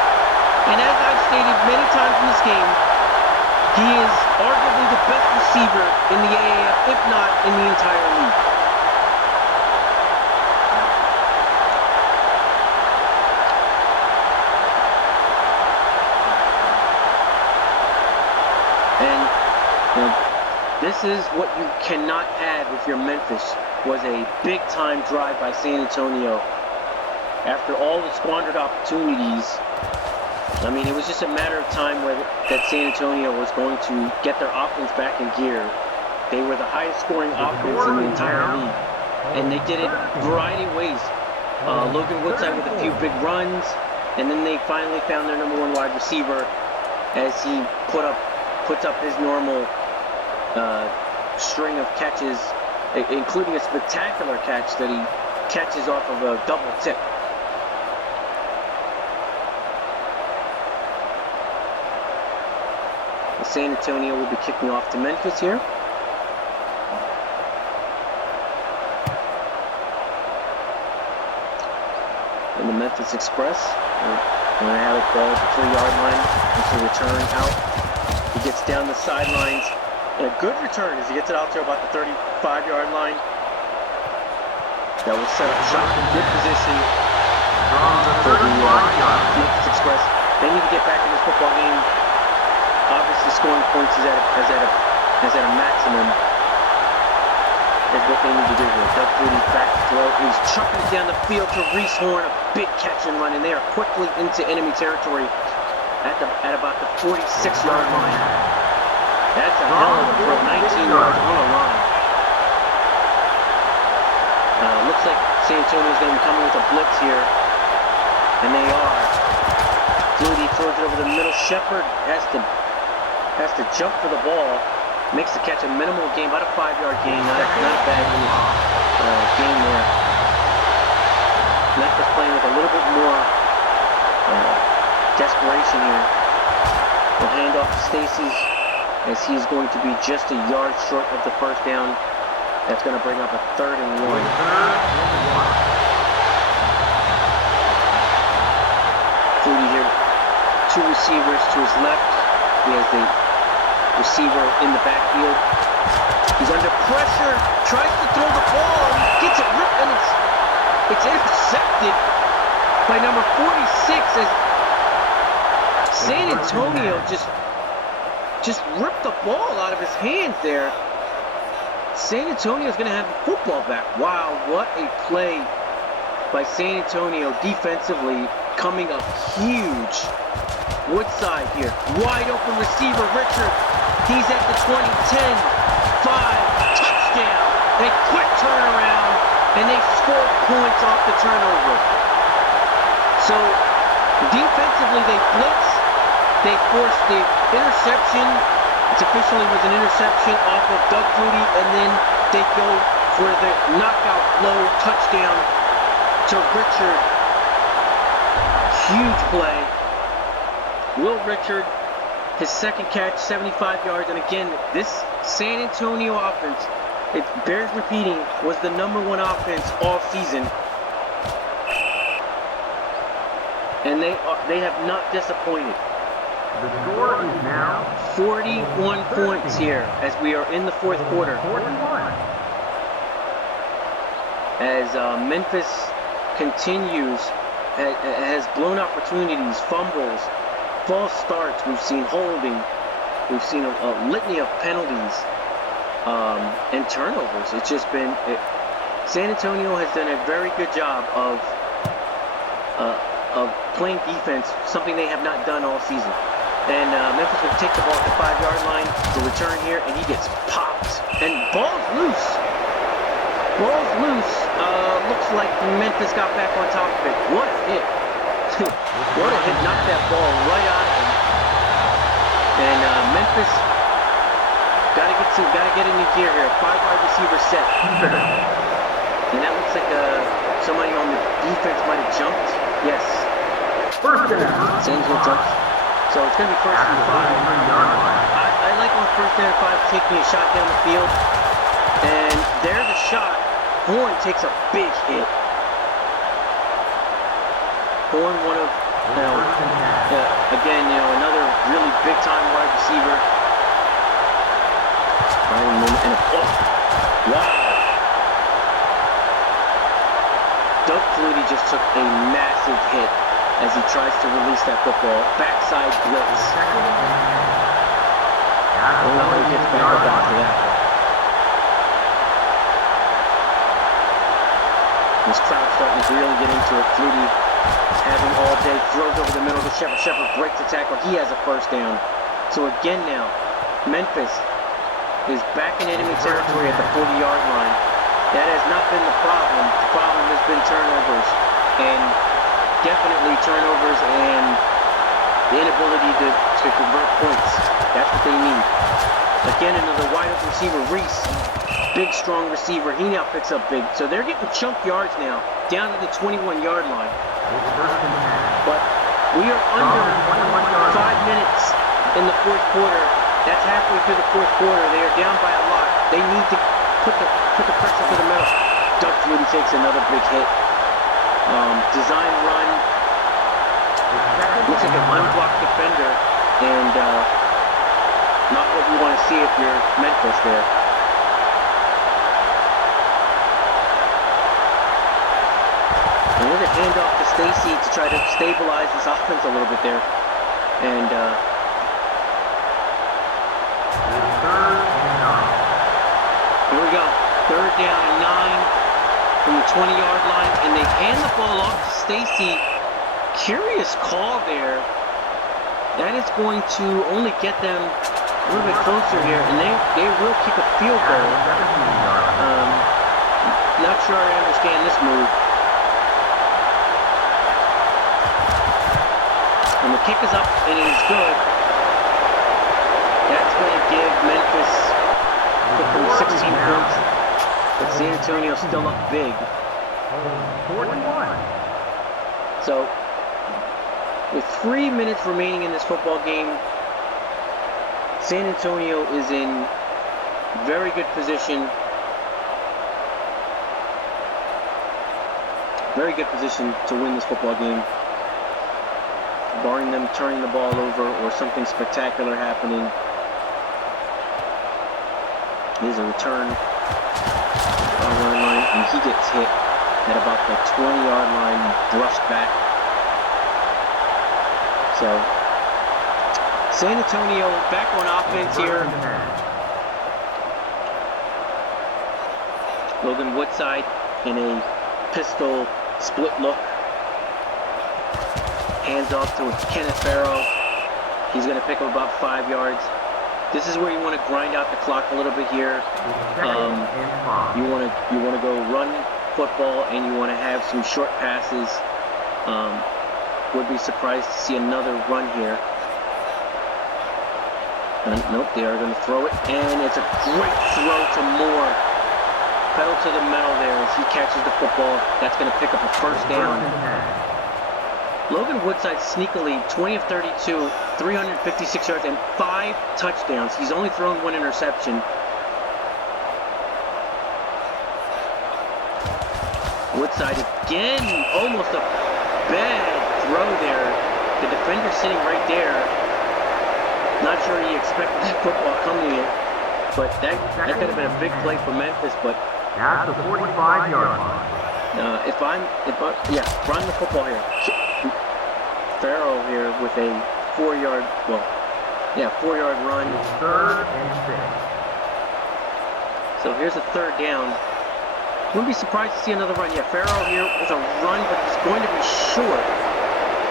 And as I've stated many times in this game, he is arguably the best receiver in the AAF, if not in the entire league. This is what you cannot have if you're Memphis. Was a big-time drive by San Antonio. After all the squandered opportunities, I mean, it was just a matter of time that San Antonio was going to get their offense back in gear. They were the highest scoring offense in the entire league, and they did it a variety of ways. Logan Woodside with a few big runs, and then they finally found their number one wide receiver as he puts up his normal string of catches, including a spectacular catch that he catches off of a double tip. San Antonio will be kicking off to Memphis here. And the Memphis Express going to have it ball at the 3-yard line. It's a return out. He gets down the sidelines. And a good return as he gets it out to about the 35-yard line. That will set up shop in good position for the Memphis Express. They need to get back in this football game. Obviously, scoring points is at a maximum. Is what they need to do here. Doug Flutie back to throw. He's chucking it down the field to Reese Horn. A big catch and run, and they are quickly into enemy territory at about the 46-yard line. That's a hell of a throw. 19 yards on the line. Looks like San Antonio is going to be coming with a blitz here, and they are. Flutie throws it over the middle. Shepard has to jump for the ball, makes the catch, a minimal gain, about a 5-yard gain, not a bad gain there. Memphis playing with a little bit more desperation here. We'll hand off to Stacy as he's going to be just a yard short of the first down. That's going to bring up a 3rd and 1. Flutie here, 2 receivers to his left. He has the receiver in the backfield. He's under pressure, tries to throw the ball, gets it ripped, and it's intercepted by number 46 as San Antonio just ripped the ball out of his hands there. San Antonio is going to have the football back. Wow, what a play by San Antonio defensively, coming up huge. Woodside here, wide open receiver, Richard. He's at the 20, 10, 5, touchdown. A quick turnaround, and they score points off the turnover. So, defensively, they blitz. They force the interception. It officially was an interception off of Doug Flutie, and then they go for the knockout blow touchdown to Richard. Huge play. Will Richard, his second catch, 75 yards, and again, this San Antonio offense, it bears repeating, was the number 1 offense all season. And they have not disappointed. The score is now 41 points here as we are in the 4th quarter. 41. As Memphis continues, has blown opportunities, fumbles, false starts. We've seen holding. We've seen a litany of penalties and turnovers. It's just been San Antonio has done a very good job of playing defense, something they have not done all season. And Memphis will take the ball at the 5-yard line to return here, and he gets popped. And ball's loose. Ball's loose. Looks like Memphis got back on top of it. What a hit. What a hit. Knocked that ball right out of him. And Memphis gotta get in the gear here. 5-wide receiver set. And that looks like somebody on the defense might have jumped. Yes. First down. Saints will jump. So it's going to be 1st and 5. I like on 1st and 5 taking a shot down the field. And there's a shot. Horn takes a big hit. Horn, one of, again, another really big time wide receiver. Wow. Doug Flutie just took a massive hit as he tries to release that football. Backside blitz. I don't know how he gets back up after that. This crowd starting to really get into it. Flutie having all day, throws over the middle to to Shepard. Shepard breaks the tackle. He has a first down. So again now, Memphis is back in enemy territory at the 40-yard line. That has not been the problem. The problem has been turnovers. And definitely turnovers and the inability to convert points. That's what they need. Again, another wide open receiver, Reese. Big, strong receiver. He now picks up big. So they're getting chunk yards now, down to the 21-yard line. But we are under 5 minutes in the fourth quarter. That's halfway through the fourth quarter. They are down by a lot. They need to put the pressure to the middle. Doug Flutie takes another big hit. Design run. Looks like an unblocked defender, and not what you want to see if you're Memphis there. Another handoff to Stacy to try to stabilize this offense a little bit there. And here we go. Third down and 9 from the 20-yard line, and they hand the ball off to Stacy. Curious call there. That is going to only get them a little bit closer here, and they will kick a field goal. Not sure I understand this move. And the kick is up, and it is good. That's going to give Memphis 16 points, but San Antonio still up big. 41. So, with 3 minutes remaining in this football game, San Antonio is in very good position. Very good position to win this football game. Barring them turning the ball over or something spectacular happening. There's a return on the line, and he gets hit at about the 20-yard line, brushed back. So, San Antonio back on offense here. Logan Woodside in a pistol split look. Hands off to Kenneth Farrow. He's going to pick up about 5 yards. This is where you want to grind out the clock a little bit here. You want to go run football, and you want to have some short passes. Would be surprised to see another run here. Nope, they are going to throw it, and it's a great throw to Moore. Pedal to the metal there as he catches the football. That's going to pick up a first down. Logan Woodside sneakily 20 of 32, 356 yards, and 5 touchdowns. He's only thrown 1 interception. Woodside again, almost a bad throw there. The defender sitting right there. Not sure he expected that football coming in, but that could have been a big play for Memphis. But at the 45-yard line. if I'm run the football here. Farrow here with a 4-yard, 4-yard run. Third and 6. So here's a third down. Wouldn't be surprised to see another run. Yeah, Farrow here with a run, but he's going to be short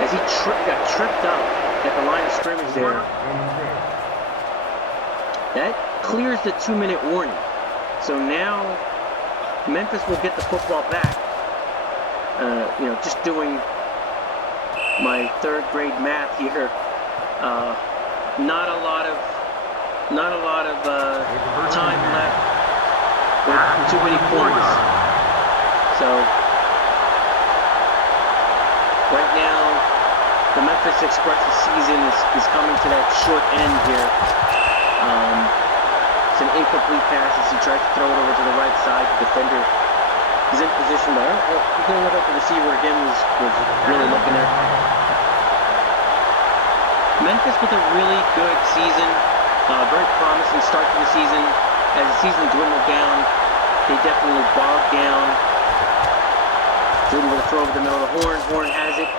as he got tripped up at the line of scrimmage there. That clears the 2-minute warning. So now Memphis will get the football back. Just doing my 3rd grade math here. Not a lot of time left with too many points. So right now, the Memphis Express's season is coming to that short end here. It's an incomplete pass as he tries to throw it over to the right side. The defender is in position, but he's going to look up the receiver again. Was really looking at. Memphis with a really good season, very promising start to the season. As the season dwindled down, they definitely bogged down. Jordan with a throw over the middle of the Horn. Horn has it,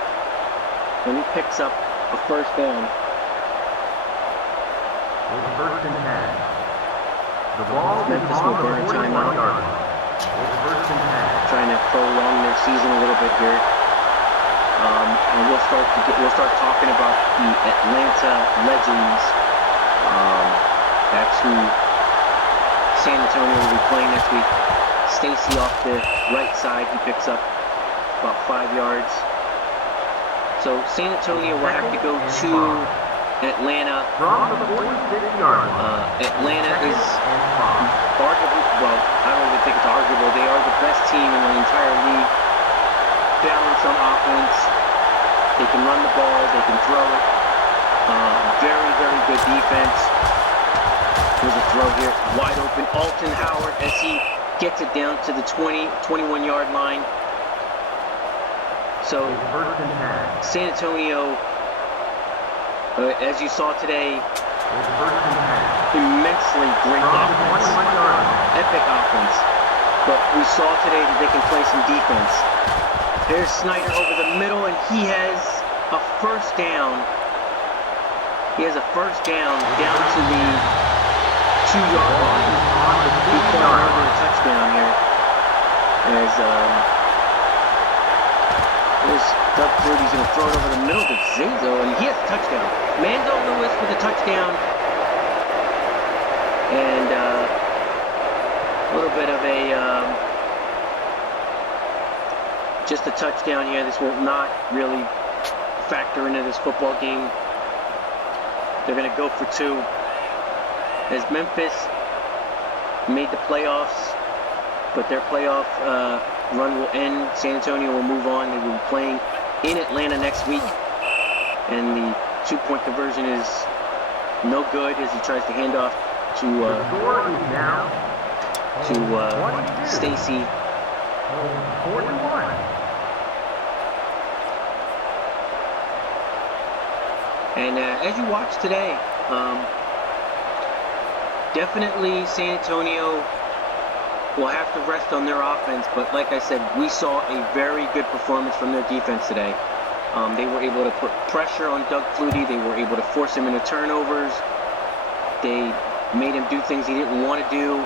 and he picks up a first down. First and 10. The ball Memphis will burn a timeout. Trying to prolong their season a little bit here. And we'll start talking about the Atlanta Legends. That's who San Antonio will be playing next week. Stacy off the right side, he picks up about 5 yards. So San Antonio will have to go to Atlanta. Atlanta is arguably, well, I don't even think it's arguable. They are the best team in the entire league. Balance on offense. They can run the ball. They can throw it. Very, very good defense. There's a throw here. Wide open. Alton Howard as he gets it down to the 21-yard line. So, San Antonio, as you saw today, immensely great offense. Epic offense. But we saw today that they can play some defense. Here's Snyder over the middle, and he has a first down. He has a first down to the 2-yard line. He caught another touchdown here. As there's Doug Fluty's going to throw it over the middle to Zazo, and he has a touchdown. Mando Lewis with a touchdown. And a little bit of a just a touchdown here. This will not really factor into this football game. They're going to go for 2. As Memphis made the playoffs, but their playoff run will end. San Antonio will move on. They will be playing in Atlanta next week. And the 2-point conversion is no good as he tries to hand off to Stacy. And as you watch today, definitely San Antonio will have to rest on their offense, but like I said, we saw a very good performance from their defense today. They were able to put pressure on Doug Fluty. They were able to force him into turnovers. They made him do things he didn't want to do.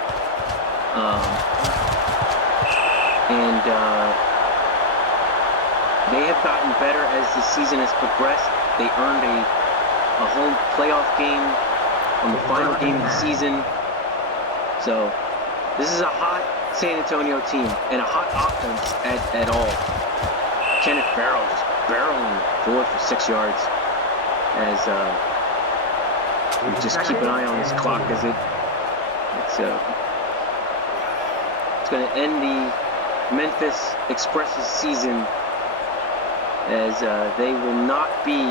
They have gotten better as the season has progressed. They earned a home playoff game on the final game of the season. So this is a hot San Antonio team and a hot offense at all. Kenneth Farrell just barreling forward for 6 yards as we just keep an eye on this clock as it's going to end the Memphis Express's season as they will not be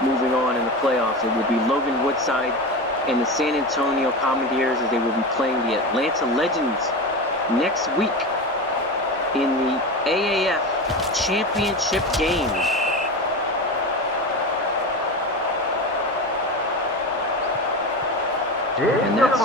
moving on in the playoffs. It will be Logan Woodside and the San Antonio Commandeers as they will be playing the Atlanta Legends next week in the AAF championship game. And that's